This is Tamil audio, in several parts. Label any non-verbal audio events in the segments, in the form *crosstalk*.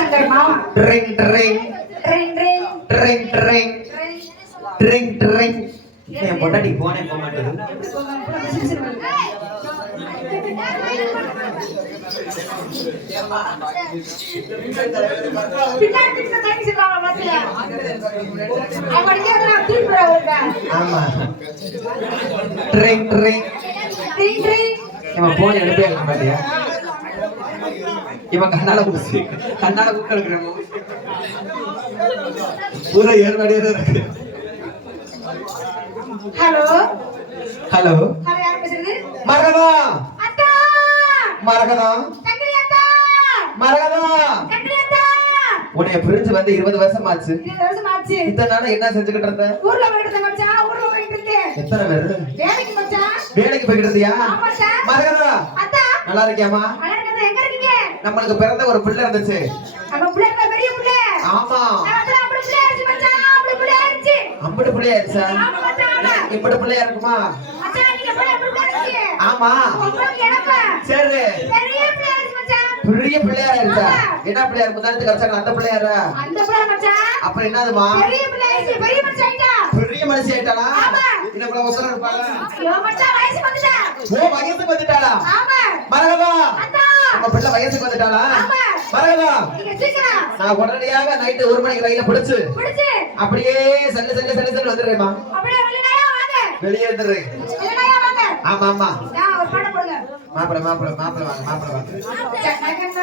சங்கர் மாமா ட்ரிங் ட்ரிங் ட்ரிங் ட்ரிங் ட்ரிங் ட்ரிங் என் பொண்டாட்டி போனே போக மாட்டேது ஆமா. ட்ரிங் ட்ரிங் போன் எடுப்பே இவன் கண்ணால குடிச்சு கண்ணால குக்க எடுக்கிறாங்க பூரா ஏழ்வாடியா தான் இருக்கு. ஹலோ? ஹலோ? மரகதா? மரகதா? மரகதா? உன்னைய பிரிஞ்சு வந்து இருபது வருஷம் ஆச்சு இத்தனை நாள் என்ன செஞ்சுக்கிட்டு இருந்த? ஊர்ல எத்தனை பேர்? வேலைக்கு மச்சான். வேலைக்கு இருந்தியா? மரகதா? நல்லா இருக்கியாமா நம்மளுக்கு பிறந்த ஒரு பிள்ளை இருந்துச்சு. நம்ம ஆமா. அம்பட்டு பிள்ளையா இருந்துச்சா இப்படி பிள்ளையா இருக்குமா? ஆமா. சரி. பெரிய பிள்ளையாரா இருக்கா. என்ன பிள்ளையார் முந்தானத்துக்கு அடிச்சாங்க அந்த பிள்ளையாரா அப்புறம் என்னதுமா பெரிய மனுஷன் ஆயிட்டாளா இன்னும் உசரம் இருப்பாங்க. ஓ வயசுக்கு வந்துட்டாளா? மரகதா. நம்ம பிள்ளை வயசுக்கு வந்துட்டாளா? நான் உடனடியாக நைட்டு ஒரு மணிக்கு ரயில பிடிச்சு அப்படியே சல்லு சல்லு சல்லு சென்று வந்துடுறேம்மா. வெளியேந்துரு ஆமா ஆமா. மாப்பிள மாப்பிள மாப்பிள வாங்க மாப்பிள வாங்க.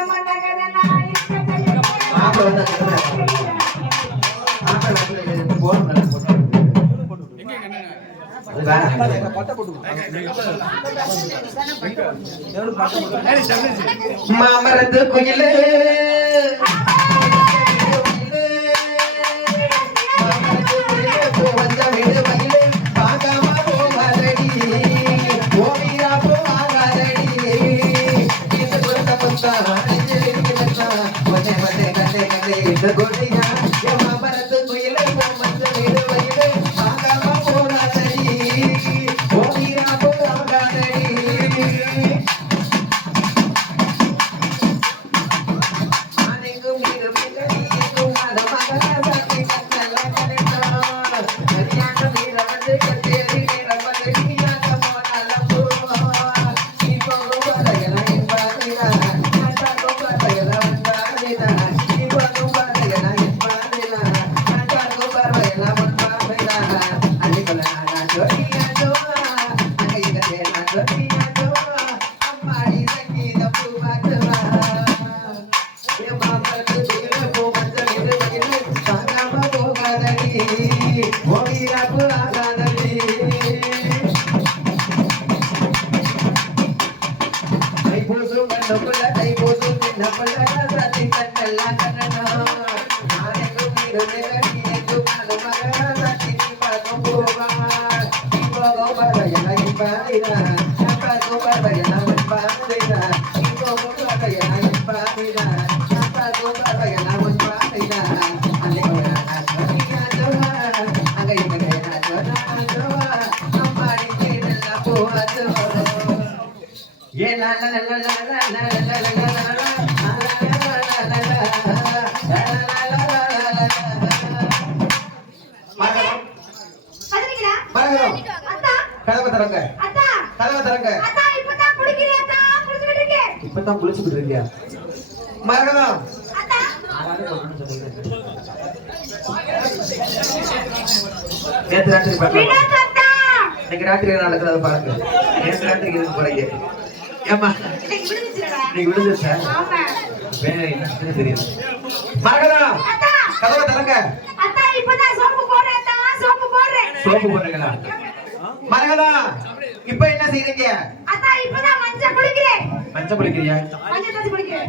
குயிலே. கதவை தரங்க கதவை தரங்க இப்பதான் குளிச்சுட்டு இருக்கியா மரகதம் நேற்று ராத்திரி பாருங்க இன்னைக்கு ராத்திரி நடக்கிறத பாருங்க. நேற்று ராத்திரி இருக்கு போறீங்க? ஏமா இன்னைக்கு விழுந்து சார் வேற என்ன தெரியும்? மரகதா இப்ப என்ன செய்றீங்க? மஞ்சள் குளிக்கிறியா?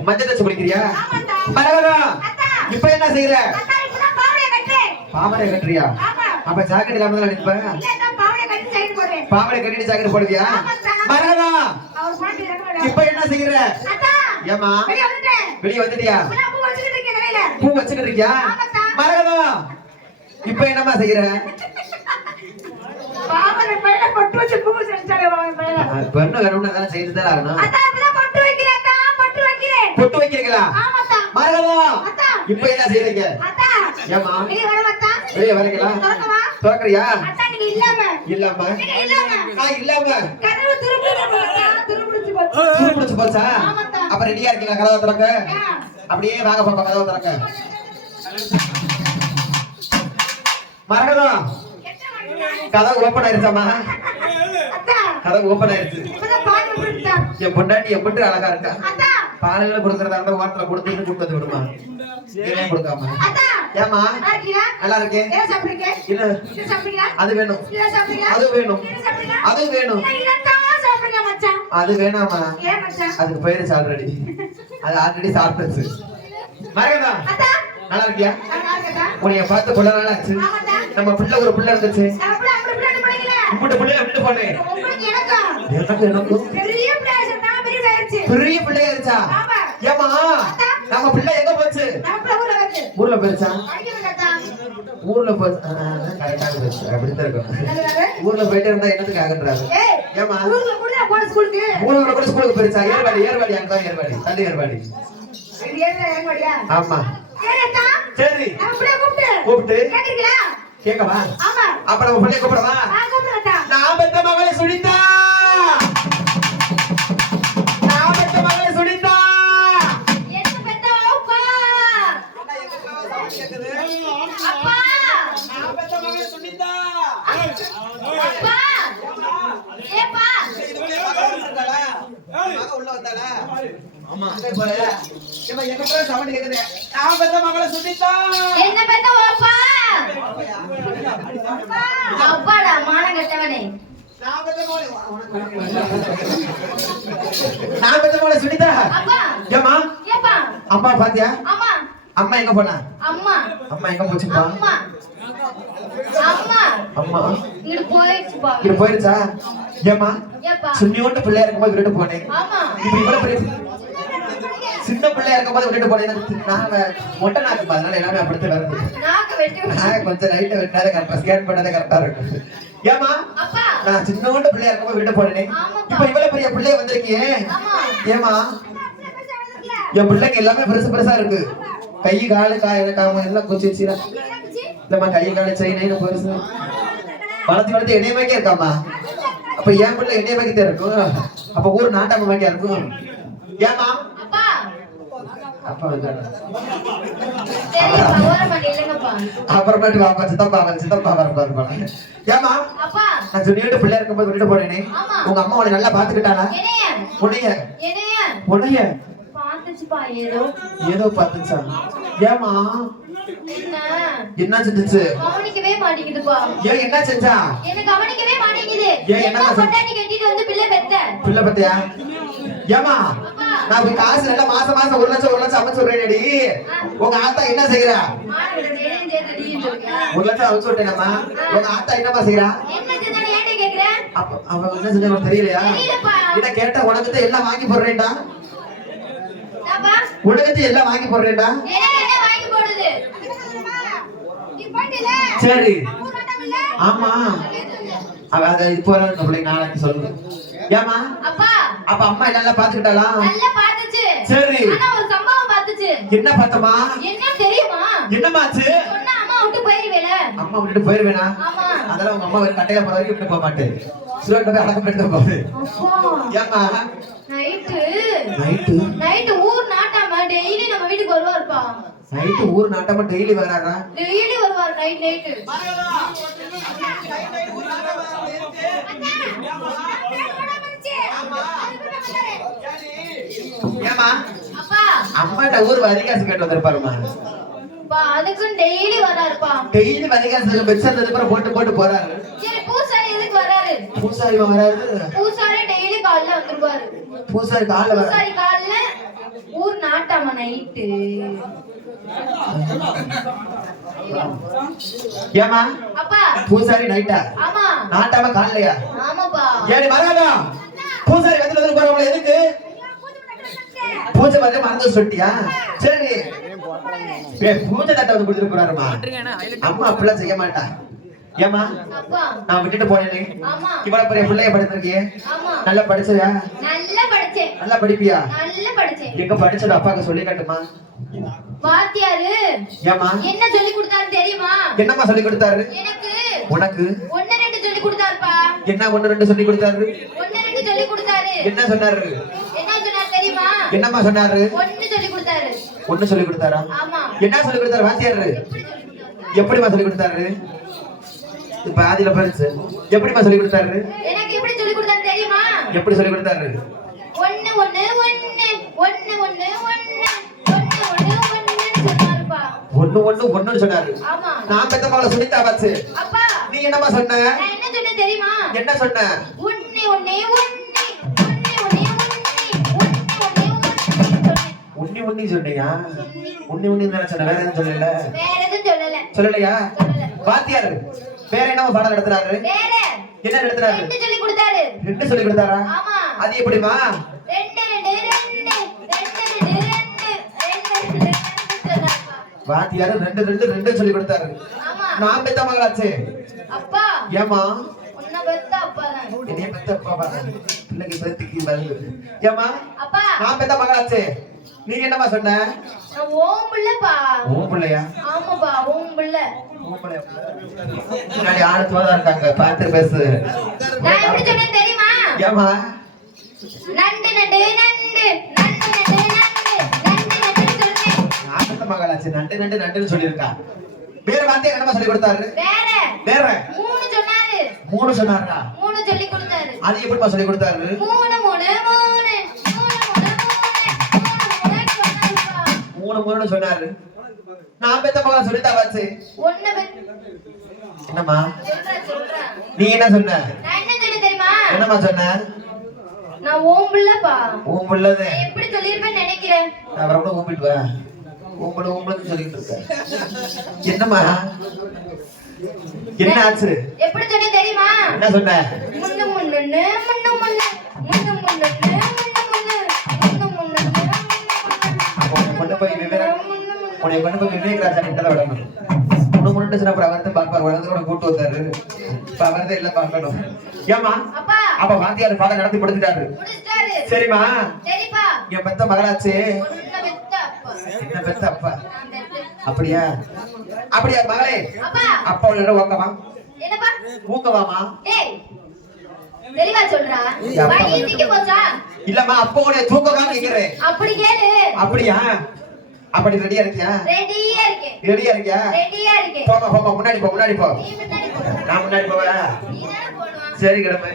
மஞ்சள் தச்சு குளிக்கிறியா? மரகதா இப்ப என்ன செய்யற பாமரை கட்டுறியா? அப்ப ஜாக்கெட் இல்லாம தான் நினைப்ப கட்டிட்டு ஜாக்கெட் போடுவியா? மரகதா இப்ப என்ன செய்யற? ஏமா வெளியே வந்துட்டியா? பூ வச்சுட்டு இருக்கியா? மரகதம் இப்ப என்னமா செய்யற? பெண்ணு வேணும்னா அதெல்லாம் செய்து தான் பொட்டு வைக்கிறீங்களா? மரகதம் இப்ப என்ன செய்யறீங்க? ஏமா வெளியே வரீங்களா திறக்கறியா? இல்லாம. இல்லாம? இல்லாம. துரு பிடிச்சு போச்சா. அப்ப ரெடியா இருக்கீங்களா கதவை திறக்க. அப்படியே வாங்க பாப்பா கதவை திறக்க. மரகதம்? கதவு ஓப்பன் ஆயிருச்சாமா அத்தா. கதவு ஓப்பன் ஆயிருச்சு. என் பொண்டாட்டி எப்படி அழகா இருக்கா? அத்தா. பாலையில கொடுக்கறதா இருந்தா வாட்டில கொடுத்துட்டு கூட்டு வந்து விடுமா? கொடுக்காம. அத்தா. ஏமா நல்லா இருக்கீங்களா? நல்லா இருக்கே என்ன சாப்பிடுறீங்க இல்ல. இது சாப்பிடுறீங்களா அது வேணும். அது வேணும். அது வேணும். சாப்பிடுங்க மச்சான். அது வேணாமா ஏன் மச்சான்? அதுக்கு போயிருச்சு ஆல்ரெடி அது ஆல்ரெடி சாப்பிட்டுச்சு மரகதா நல்லா இருக்கியா? நல்லா உன்னைய பார்த்து கொள்ள நாள் ஆச்சு. நம்ம பிள்ளை ஒரு பிள்ளை இருந்துச்சு. இப்படி பிள்ளைய விட்டு எனக்கா? எனக்கும் பெரிய பிள்ளையா இருச்சா ஆமா. ஏமா நம்ம பிள்ளை எங்க போச்சு? ஊர்ல போயிருச்சா? ஊர்ல போச்சு கரெக்டாக போச்சு அப்படித்தான் இருக்கும். ஊர்ல போயிட்டு இருந்தா என்னத்துக்கு ஆகுன்றாரு? ஏமா ஊர்ல கூட ஸ்கூலுக்கு. போயிருச்சா? ஏர்வாடி ஏர்வாடி அங்கதான் ஏர்வாடி. தள்ளி ஏர்வாடி. ஆமா. சரி. கூப்பிட்டு. கேட்கவா அப்ப நம்ம பிள்ளைய கூப்பிடவா? நான் பெத்த மகளை சுனிதா ஆமா. போல. ஏம்மா, எங்க sound கேக்குது? நான் பெத்த மகளை சுனிதா. என்ன பெத்தவளப்பா அப்பாடா மானம் கட்டவனே. நான் பெத்த மகளை- நான் பெத்த மகளை சுனிதா. அப்பா. ஏப்பா. அம்மா பாத்தியா? அம்மா. அம்மா எங்க போனா? அம்மா. அம்மா எங்க போச்சுப்பா? அம்மா. அம்மா. அம்மா. போயிடுச்சுப்பா சுண்ணியோண்டு பிள்ளையா இருக்கும்போது விட்டுட்டு போனேன். இப்ப இவ்வளவு சின்ன பிள்ளையா இருக்கும்போது விட்டுட்டு போனேன் எனக்கு நான் மொட்டை நாக்கு அதனால எல்லாமே அப்படித்தான் வருது கொஞ்சம் லைட்டை வெட்டாத கரெக்டா ஸ்கேன் பண்ணாத கரெக்டா இருக்கும். ஏமா நான் சின்னோண்டு பிள்ளையா இருக்கும்போது விட்டு போனேனே. இப்ப இவ்வளவு பெரிய பிள்ளைய வந்திருக்கியே. ஏமா என் பிள்ளைங்க எல்லாமே பெருசு பெருசா இருக்கு. கை காலு காய் காம எல்லாம் கொச்சி வச்சுடா இல்லம்மா கை காலு செயின் பெருசு. வளர்த்து வளர்த்து மாதிரியே இருக்காமா அப்ப என் பிள்ளை என்னைய மாதிரியே இருக்கும். அப்ப ஊர் நாட்டாம மாதிரியா இருக்கும். ஏமா அப்பா அப்புறமேட்டு வாப்பா சித்தப்பா அவன் சித்தப்பா வர பாருப்பாங்க ஏமா நான் சொல்லிட்டு பிள்ளையா இருக்கும்போது விட்டுட்டு போனேனே. உங்க அம்மா உன்னை நல்லா பாத்துக்கிட்டானா உன்னைய பாத்துச்சுப்பா ஏதோ பாத்துச்சா ஏமா என்ன செஞ்சுச்சு கவனிக்கவே மாட்டேங்குதுப்பா ஏன் என்ன செஞ்சா என்ன கவனிக்கவே மாட்டேங்குது ஏன் என்ன என்ன செஞ்ச? பொட்டாட்டி கட்டிட்டு வந்து பிள்ளை பெத்த பிள்ளை பத்தியா ஏமா நான் போய் காசு நல்லா மாசம் மாசம் ஒரு லட்சம் ஒரு லட்சம் அமைச்சு விடுறேன்டி. உங்க ஆத்தா என்ன செய்யறா ஒரு லட்சம் அமைச்சு விட்டேனம்மா. உங்க ஆத்தா என்னம்மா செய்யறா அப்ப அவ என்ன செஞ்சா தெரியலையா? தெரியலப்பா. கேட்டா உனக்கு எல்லாம் வாங்கி போடுறேன்டா. என்னப்பா? எல்லாம் வாங்கி போடுறேன்டா. சரி. ஆமா. அவ அத இப்போ நாளைக்கு சொல்லுங்க ஏமா அப்பா. அப்ப அம்மா எல்லாம் பாத்துக்கிட்டாளா நல்லா பாத்துச்சு சரி. ஆனா ஒரு சம்பவம் பாத்துச்சு என்ன பார்த்தமா என்ன தெரியுமா? என்னமாச்சு சொன்னா அம்மா விட்டு போயிருவேல. அம்மா விட்டுட்டு போயிருவேனா? ஆமா. அதெல்லாம் உங்க அம்மா வேற கட்டையில போற வரைக்கும் விட்டு போக மாட்டேன் சுரேஷ் போய் அடக்கம் பண்ணிட்டு போகுது. அப்பா. ஏமா நைட்டு. நைட்டு? நைட்டு ஊர் நாட்டாம டெய்லி நம்ம வீட்டுக்கு வருவாருப்பா நைட்டு ஊர் நாட்டமா டெய்லி வராரா? டெய்லி வருவார் நைட் நைட்டு. ஏமா அப்பா. அம்மாட்ட ஊர் வரிகாசு கேட்டு வந்திருப்பாருமா அதுக்கும் டெய்லி வராருப்பா. டெய்லி வரிகாசு அப்புறம் போட்டு போட்டு போறாரு. சரி பூசாரி எதுக்கு வராரு? பூசாரி வராரு. பூசாரி டெய்லி காலைல வந்துருவாரு. பூசாரி காலைல பூசாரி காலைல ஊர் நாட்டாம நைட்டு ஏமா அப்பா. பூசாரி நைட்டா ஆமா. நாட்டாம காலையா ஆமாப்பா. ஏடி பூசாரி வந்து போறவங்க எதுக்கு? பூஜை வந்து மறந்து சொல்லிட்டியா? சரி. பூஜை தட்டை வந்து கொடுத்துட்டு போறாருமா. அம்மா அப்படிலாம் செய்ய மாட்டா. ஏமா அப்பா. நான் விட்டுட்டு போனேனே. ஆமா. இவ்வளவு பெரிய பிள்ளைய படிச்சிருக்கியே. ஆமா. நல்லா படிச்சயா? நல்லா படிச்சேன். நல்லா படிப்பியா? நல்லா படிச்சேன். எங்க படிச்சது அப்பாக்கு சொல்லி காட்டுமா? வாத்தியாரு ஏமா என்ன சொல்லி கொடுத்தாரு தெரியுமா? என்னம்மா சொல்லி கொடுத்தாரு? எனக்கு உனக்கு? ஒன்னு ரெண்டு சொல்லி கொடுத்தாருப்பா. என்ன ஒண்ணு ரெண்டு சொல்லி கொடுத்தாரு? ஒன்னு ரெண்டு சொல்லி கொடுத்தாரு. என்ன சொன்னாரு? என்னம்மா சொன்னாரு ஒன்னு சொல்லி கொடுத்தாரு சொல்லி கொடுத்தாரா என்ன சொல்லி கொடுத்தாரு வாத்தியாரு எப்படி சொல்லி கொடுத்தாரு இப்ப ஆதியில பரிசு எப்படிம்மா சொல்லி கொடுத்தாரு எனக்கு எப்படி சொல்லி கொடுத்தாரு தெரியுமா எப்படி சொல்லி கொடுத்தாரு ஒண்ணு ஒண்ணு ஒண்ணு ஒண்ணு ஒண்ணு ஒண்ணு ஒண்ணு ஒண்ணு ஒண்ணுன்னு சொன்னாருப்பா ஒண்ணு ஒண்ணு ஒண்ணுன்னு சொன்னாரு ஆமா நான் பெத்த மகளை பச்சு அப்பா நீ என்னம்மா சொன்ன என்ன சொன்னேன் தெரியுமா என்ன சொன்ன உன்னி உன்னி சொன்னியா உன்னி உன்னி தானே சொன்ன வேற எதுவும் சொல்லல? சொல்லலையா? வாத்தியார் வேற என்ன பாடம் நடத்துறாரு? என்ன நடத்துறாரு? ரெண்டு சொல்லி கொடுத்தாரா. அது எப்படிமா வாத்தியாரு ரெண்டு ரெண்டு ரெண்டு சொல்லி கொடுத்தாரு. நான் பெத்த மகளாச்சே. அப்பா. ஏமா என்னைய பெத்த அப்பா பிள்ளைக்கு பெத்துக்கு ஏமா அப்பா. நான் பெத்த மகளாச்சே. நீ என்னமா சொன்ன? ஓம் பிள்ளைப்பா. ஓம் பிள்ளையா? ஆமாப்பா ஓம் பிள்ளை. முன்னாடி ஆளுத்துவா தான் இருக்காங்க பார்த்து பேசு. நான் தெரியுமா? ஏமா நண்டு நண்டு நண்டு. நண்டு நண்டு நண்டு. நண்டு நண்டு நண்டு நண்டுன்னு சொல்லியிருக்கா. வேற வார்த்தை என்னமா சொல்லி கொடுத்தாரு? வேற. வேற. மூணு சொன்னாரு. மூணு சொன்னாரா? மூணு சொல்லி கொடுத்தாரு. அது எப்படிமா சொல்லி கொடுத்தாரு? மூணு மூணு மூணு. மூணு மூணு சொன்னாரு. நான் பெத்த மகளா சொல்லிட்டா வாச்சு ஒண்ணு பெத்- என்னம்மா நீ என்ன சொன்ன? என்னம்மா சொன்ன? நான் ஓம் பிள்ளைப்பா. உன் பிள்ளது எப்படி சொல்லியிருப்பேன்னு நினைக்கிறேன் நான் ரொம்ப ஊம்பிட்டு வா உங்களை உங்களுக்கு சொல்லிட்டு இருக்க என்னம்மா? என்ன ஆச்சு? எப்படி சொன்னேன் தெரியுமா? என்ன சொன்ன? முன்னு முன்னு முன்னு முன்னு முன்னுன்னு முன்னு முன்னு முன்னு. முன்னுன்னு அப்போ உன்னை கொண்டு போய் விவேக உன்னை கொண்டு போய் விவேகராஜன் கிட்ட விடணும் முன்னு முன்னு சொன்ன அப்புறம் அவர்தான் பார்ப்பார். வளர்ந்து கூட கூட்டு வந்தாரு. இப்ப அவர்தான் எல்லாம் பார்க்கணும். ஏமா அப்பா. அப்ப வாத்தியார் பாடம் நடத்தி முடிச்சிட்டாரு. சரிம்மா. என் பெத்த மகளாச்சே. ஒன்ன பெத்த அப்பா. என்ன பெத்த அப்பா. அப்படியா? அப்படியா மகளே? அப்பா. அப்பா உள்ள என்னப்பா? ஊக்கவாமா? தெளிவா சொல்றா. நிக்க போச்சா? இல்லம்மா அப்பா உடைய தூக்கமா கேக்குறேன் அப்படி கேளு. அப்படியா? அப்படி ரெடியா இருக்கியா? ரெடியா இருக்கேன். ரெடியா இருக்கியா? ரெடியா இருக்கேன். போமா போமா முன்னாடி போ முன்னாடி போ. நீ முன்னாடி போ. நான் முன்னாடி போவா சரி கிழமை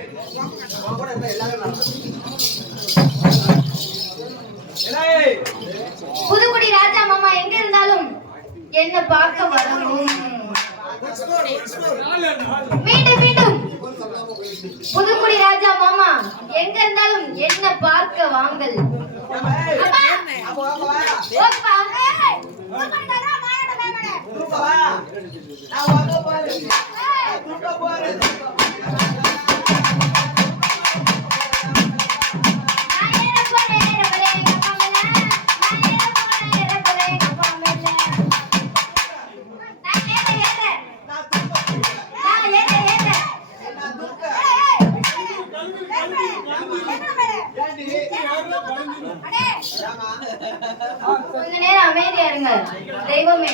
புதுக்குடி ராஜா மாமா எங்க இருந்தாலும் என்ன பார்க்க வரணும். மீண்டும் மீண்டும். புதுக்குடி ராஜா மாமா எங்க இருந்தாலும் என்ன பார்க்க வாங்கல். அப்பா! ஓப்பா! கொஞ்ச நேரம் அமைதியா இருங்க. தெய்வமே.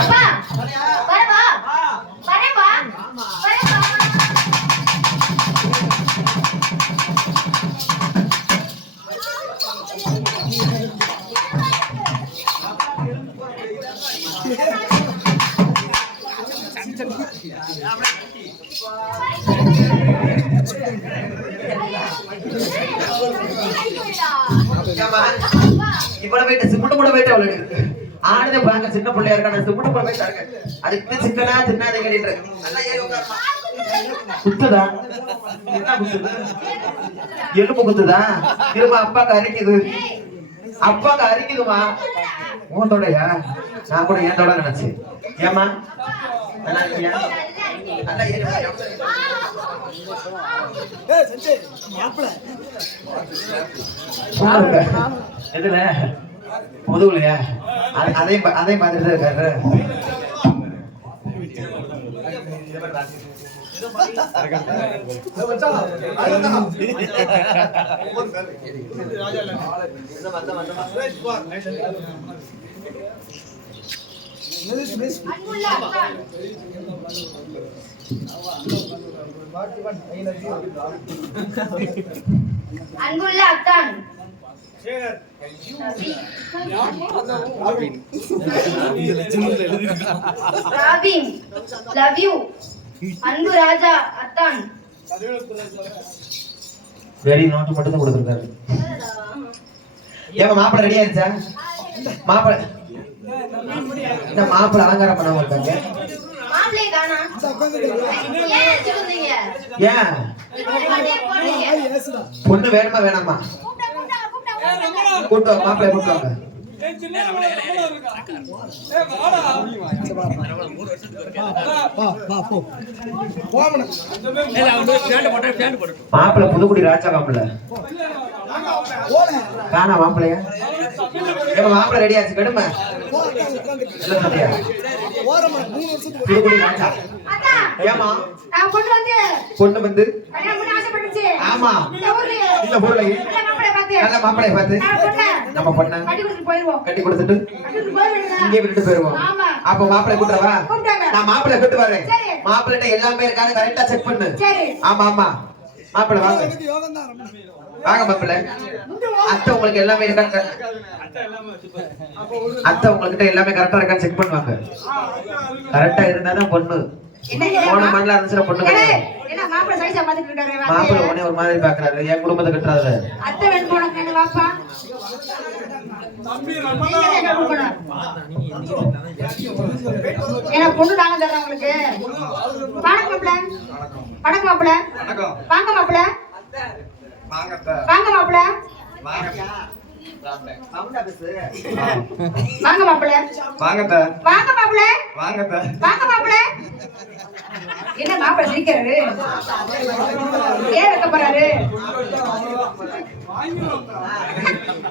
அப்பா வரவா? வரவா இவ்வளவு போயிட்டு சிமெண்ட் கூட போயிட்டு இருக்கு ஆனதை பாருங்க சின்ன பிள்ளையா இருக்கான சிமெண்ட் கூட போயிட்டு இருக்கு அதுக்கு சிக்கனா தின்னாதே கேட்டு நல்லா ஏறி உட்காருமா. குத்துதா? என்ன குத்துது? எலும்பு குத்துதா? திரும்ப அப்பாக்கு அரிக்குது. அப்பாக்கு அரிக்குதுமா? உன் தொடையா? நான் கூட என் தொட நினைச்சேன். ஏமா நல்லா இருக்கியா? எதுல? முதுகுலையா அதையும் அதையும் பார்த்துட்டு தான் இருக்காரு. *laughs* அன்புள்ள அத்தான். லவ் யூ அன்பு ராஜா அத்தான். வெரி நோட்டு மட்டும் தான் கொடுத்துருக்காரு. ஏமா மாப்பிள்ளை ரெடி ஆயிடுச்சா? மாப்பிள்ளை என்ன மாப்பிள்ளை அலங்காரம் பண்ணாம இருக்காங்க மாப்பிள்ளைய காணா ஏன் வச்சுட்டு வந்தீங்க ஏன் இப்படி போனீங்க பொண்ணு வேணுமா வேணாமா? கூப்பிட்டா கூப்பிட்டா கூப்பிட்டா கூப்பிட்டா கூட்டு வாங்க மாப்பிள்ளை கூட்டு வாங்க. மாப்பிள்ளை புதுக்குடி ராஜா மாப்பிள்ளை. காணா மாப்பிள்ளையா? ஏமா மாப்பிள்ளை ரெடி ஆச்சு கெடுமை? ஏமா நான் பொண்ணு வந்து? ஆமா. இந்த ஊர்ல நல்ல பார்த்து. நம்ம பொண்ண கட்டி கொடுத்துட்டு இங்கே விட்டுட்டு போயிருவோம். ஆமா. அப்ப மாப்பிள்ளை கூட்டுறவா. நான் மாப்பிள்ளை கூட்டு வரேன். சரி. மாப்பிள்ளை எல்லாமே இருக்கான்னு கரெக்டா செக் பண்ணு. சரி. ஆமா ஆமா. மாப்பிள்ளை வாங்க. வாங்க மாப்பிள்ளை. அத்தை உங்களுக்கு எல்லாமே கரெக்ட்- அத்தை உங்ககிட்ட எல்லாமே கரெக்டா இருக்கான்னு செக் பண்ணுவாங்க. கரெக்டா இருந்தாதான் பொண்ணு. போன மண்ணில் இருந்துச்சுன்னா பொண்ணு மாப்பிள்ளை. உடனே ஒரு மாதிரி பாக்குறாரு என் குடும்பத்தை கட்டுறாரு. அத்தை வேணும் வாப்பா. பொண்ணு நாங்க தர்றோம் உங்களுக்கு. வணக்கம் மாப்பிள்ள. வணக்கம். மாப்பிள்ள. வாங்க மாப்பிள்ள. வாங்க மாப்பிள்ள வாங்க மாப்பிள்ள வாங்கத்த வாங்க மாப்பிள்ள வாங்கத்த வாங்க மாப்பிள்ள என்ன மாப்பிள்ள சிரிக்கிறாரு? ஏன் வைக்க போறாரு?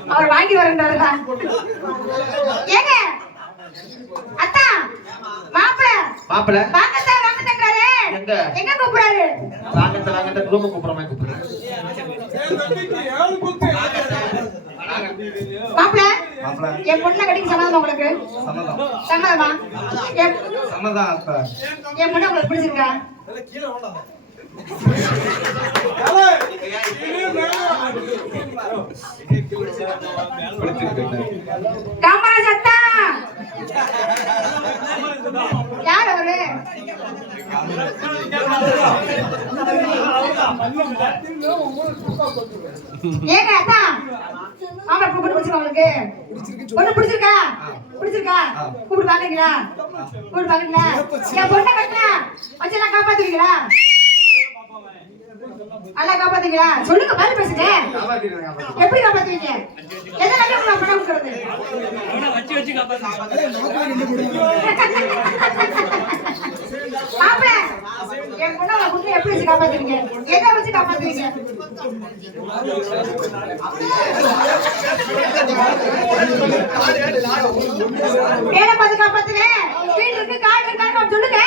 அவர் வாங்கி வரன்றாருடா. ஏங்க அத்தா மாப்பிள்ளை வாங்கத்தா வாங்கத்தாங்கிறாரு எங்க? எங்க கூப்பிடுறாரு வாங்கத்த வாங்கத்த ரூமு கூப்பிடுற என் பொண்ணை கட்டிக்கு சம்மதமா உங்களுக்கு? சம்மதம். என் பொண்ணை உங்களுக்கு பிடிச்சிருக்கா? காமராஜ் அத்தா யார் அவரு? ஏங்க அத்தா ஆமா பொண்ணு பிடிச்சிருக்கா உங்களுக்கு பொண்ணு பிடிச்சிருக்கா பிடிச்சிருக்கா கூப்பிட்டு பாக்குறீங்களா கூப்பிட்டு பாக்குறீங்களா என் பொண்ணை கட்டினா வச்செல்லாம் காப்பாத்துவீங்களா நல்லா காப்பாத்தீங்களா சொல்லுங்க பதில் பேசுங்க. எப்படி காப்பாத்துவீங்க? எதை நல்ல உங்களை பணம் கொடுக்கறது? மாப்பிள என் பொண்ணை உங்க குடும்பம் எப்படி வச்சு காப்பாத்துவீங்க? எதை வச்சு காப்பாத்துவீங்க? வேலை பார்த்து காப்பாத்துவேன் வீடு இருக்கு காடு இருக்கான்னு சொல்லுங்க.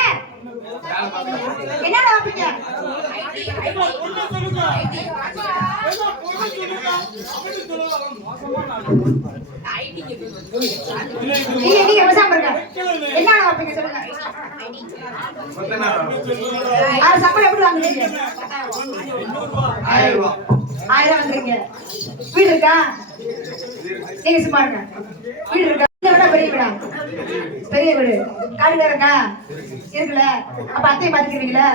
என்னடா வைப்பீங்க? நீங்க நீங்க சொல்லுங்க? சம்பளம் எப்படி வாங்குறீங்க? ஆயிரம் ரூபாய் ஆயிரம் வாங்குறீங்க. வீடு இருக்கா? நீங்க சும்மா இருங்க. வீடு இருக்கா? பெரிய வீடா பெரிய வீடு. காடு வேற இருக்கா? இருக்குல்ல. அப்ப அத்தையை பாத்துக்கிறீங்களா?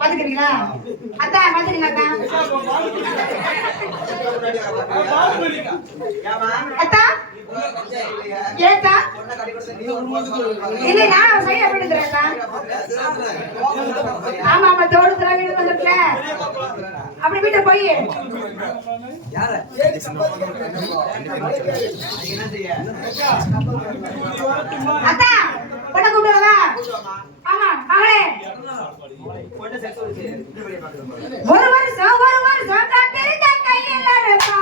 பாத்துக்கிறீங்களா? அத்தா பாத்துக்கிறீங்க அத்தா. அத்தா? ஏத்தா? இல்ல நான் சைடு அப்படி தரேன் ஆமா ஆமா தோட்டத்துல வீடு வந்துருக்கல அப்படி வீட்டை போய். அத்தா பொண்ணை கூப்பிடுவா ஆமா மகளே. ஒரு வருஷம் ஒரு வருஷம் காத்திருந்த கையில் பாப்பா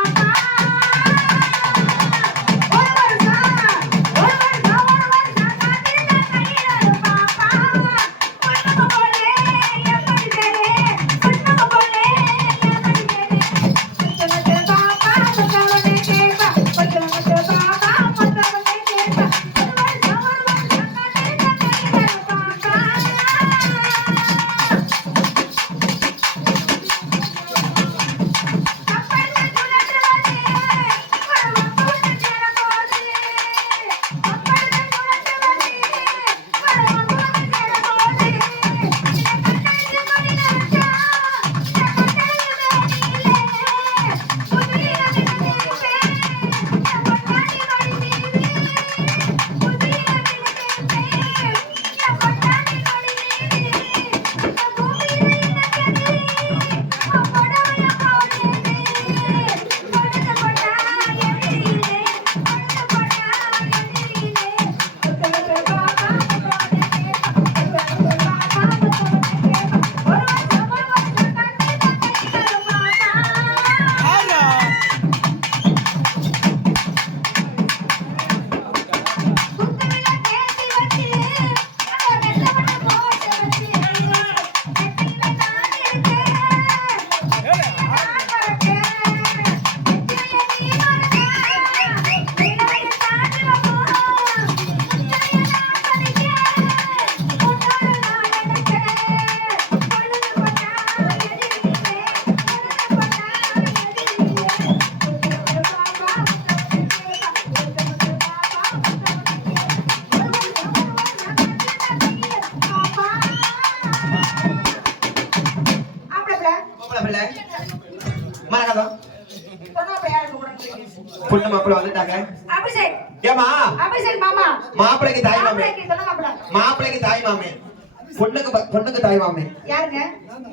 பொண்ணுக்கு பொண்ணுக்கு தாய் மாமே யாருங்க?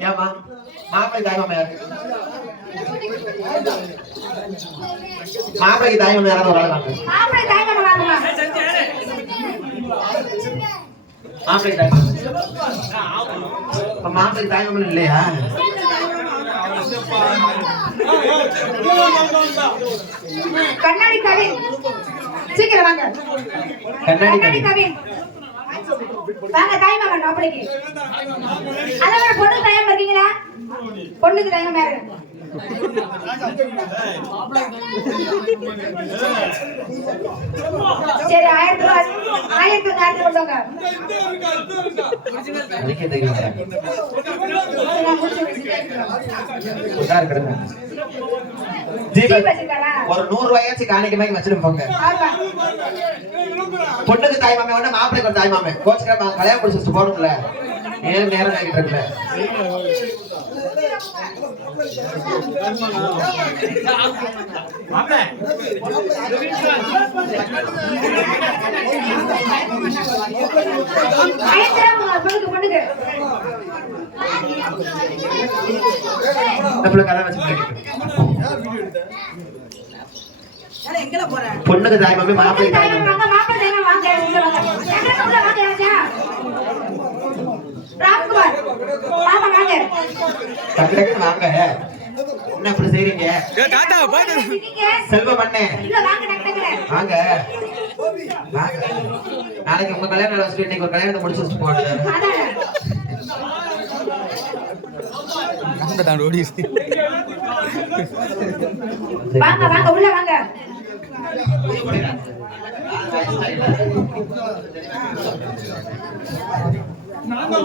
ஏமா மாப்பிள்ளை தாய் மாமே யாரு மாப்பிள்ளைக்கு தாய் மாமே யாராவது வாங்க. மாப்பிள்ளை தாய் மாமா வாங்கம்மா. மாப்பிள்ளைக்கு தாய் மாமே மாப்பிள்ளைக்கு தாய் மாமே இல்லையா? கண்ணாடி கவின். சீக்கிரம் வாங்க. கண்ணாடி கண்ணாடி கவின். வாங்க தாய் மாமா மாப்பிள்ளைக்கு அதான் பொண்ணு தயாம இருக்கீங்களா? பொண்ணுக்கு தயாம யாரு? சரி ஆயிரத்தி ஆயிரத்தி? ஒரு நூறு ரூபாயாச்சும் காணிக்க மாதிரி வச்சிட்டு போங்க ஆமா. பொண்ணுக்கு தாய் மாமே ஒண்ணு மாப்பிள்ளைக்கு ஒரு தாய் மாமே கோச்சுக்கிற கல்யாணம் வச்சுட்டு போகணும்ல நேரம் நேரம் ரூபாய் பொண்ணுக்கு பொண்ணுக்கு இந்த பிள்ளை கல்யாணம் வச்சு பொண்ணுக்கு தாய் மாமே மாப்பிள்ளைக்கு தாய் மாமே வாங்க, மாப்பிள்ளை தாய்மாமன் வாங்க, வாங்க. வாங்க, வாங்க, என்ன இப்படி செய்றீங்க? செல்வம் அண்ணே இல்ல, வாங்க, நாளைக்கு உங்க கல்யாணம் வச்சுட்டு இன்னைக்கு ஒரு கல்யாணத்தை முடிச்சு வச்சுட்டு போவாங்க அதானே. வாங்க, வாங்க, உள்ள வாங்க.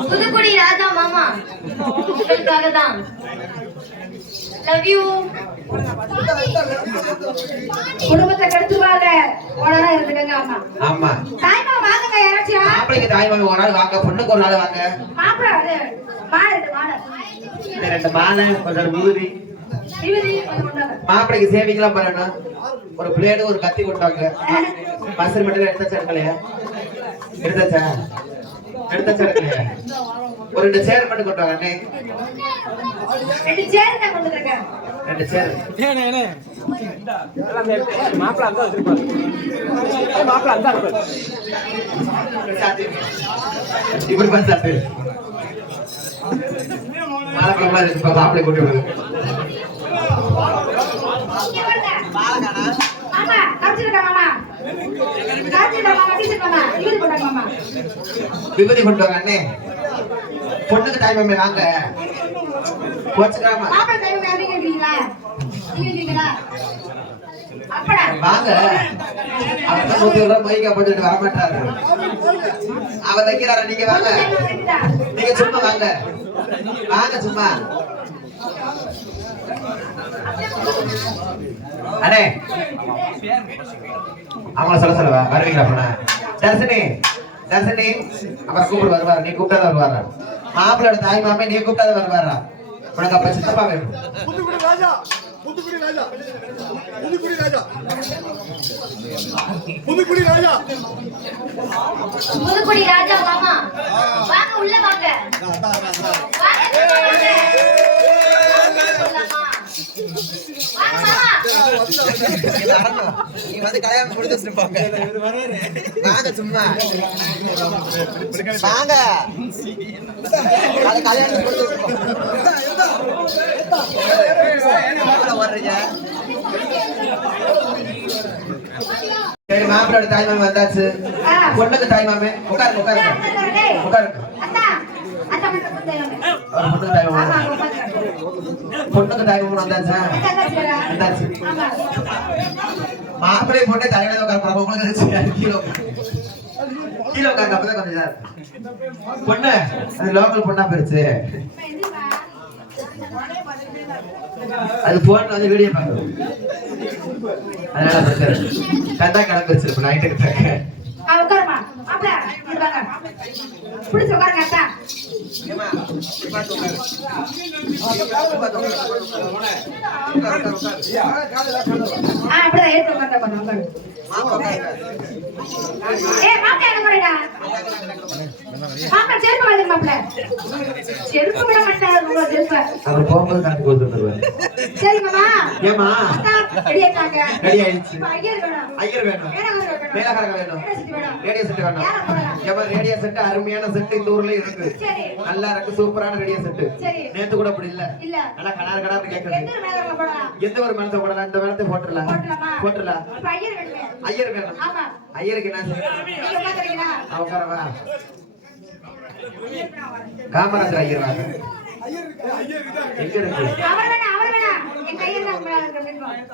புதுக்குடி ராஜா மாமா. உங்களுக்காக தான் லவ் யூ குடும்பத்தை உடனே இருந்துடுங்க அம்மா. ஆமா. தாய்மாமன் வாங்குங்க யாராச்சும். மாப்பிள்ளைக்கு தாய் மாமே ஒரு நாள் வாங்க பொண்ணுக்கு ஒரு நாள் வாங்க. மாப்பிள்ளை அது மாடு இருக்கு மாடு இந்த ரெண்டு மாலை கொஞ்சம். மாப்பிளைக்கு சேவிங்லாம் பண்ணணும் ஒரு பிளேடு ஒரு கத்தி கொண்டாங்க மசர் மட்டும் எடுத்தாச்சா எடுத்தாச்சா? எடுக்கலையா ஒரு ரெண்டு சேர் மட்டும் கொண்டு வாங்க. ரெண்டு சேர் தான் கொண்டு வந்துருங்க ரெண்டு சேர் இப்படி பார்த்து சாப்பிட்டு மாலப்பழமா இருக்கு மாப்பிளை கொண்டு விடுங்க இங்க வாங்க. மாமா, மாமா. விபூதி கொண்டு வாங்க அண்ணே. பொண்ணுக்கு தாய் மாமே வாங்க? அப்படா. வாங்க. அவர் தான் நூத்தி ரூபாய் மைக்கா போட்டுட்டு வர மாட்டாரு அவர் வைக்கிறாரு நீங்க வாங்க? நீங்க சும்மா வாங்க. வாங்க சும்மா. அண்ணே. அவங்கள சொல்ல சொல்லுவா வருவீங்களா அப்பனா தர்சினி தர்சினி. அப்புறம் கூப்பிடு வருவாரு. நீ கூப்பிட்டாத வருவாரா? மாப்பிள்ளோட தாய் மாமே நீ கூப்பிட்டாத வருவாரா? உனக்கு அப்ப சித்தப்பா வேணும். புதுக்குடி ராஜா புதுக்குடி ராஜா. புதுக்குடி ராஜா. புதுக்குடி ராஜா. புதுக்குடி ராஜா மாமா. வாங்க உள்ள வாங்க. வாங்க சொல்லலாமா? வாங்க மாமா. நீ வந்து கல்யாணம் முடிச்சு வச்சுட்டு போங்க வாங்க சும்மா வாங்க அது கல்யாணம் முடிச்சு வர்றீங்க சரி மாப்பிளோட தாய் மாமே வந்தாச்சு. பொண்ணுக்கு தாய் மாமே உட்காருங்க உட்காருங்க. உட்காருங்க. அவர் பொண்ணுக்கு தாய் பொண்ணுக்கு தாய் பொண்ணு வந்தாச்சா வந்தாச்சு மாப்பிள்ளை பொண்ணு தலையில உட்கார உங்களுக்கு கீழே கீழே உட்காந்து அப்பதான் கொஞ்சம் பொண்ணு அது லோக்கல் பொண்ணா போயிருச்சு. அது போன்ல வந்து வீடியோ பாக்குறோம் அதனால பிரச்சனை கந்தா கிளம்பிருச்சு நைட்டுக்கு தக்க பிடிச்ச மாமா ஐயர் வேணும். வேணும். ரேடியோ செட் வேணும். ஏமா ரேடியோ செட் அருமையான செட்டு இந்த ஊர்ல இருக்கு. நல்லா இருக்கு சூப்பரான ரேடியோ செட்டு. நேத்து கூட அப்படி இல்ல. நல்லா கடார் கடார் கேக்குறது. எந்த ஒரு மனத்தை போடலாம்? இந்த மனத்தை போட்டுடலாம். போட்டுடலாம்? ஐயர் வேணும். ஐயருக்கு என்ன அவங்க காமராஜர் ஐயர் வாங்க. எங்க இருக்கு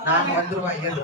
நாங்க வந்துருவோம் ஐயர்.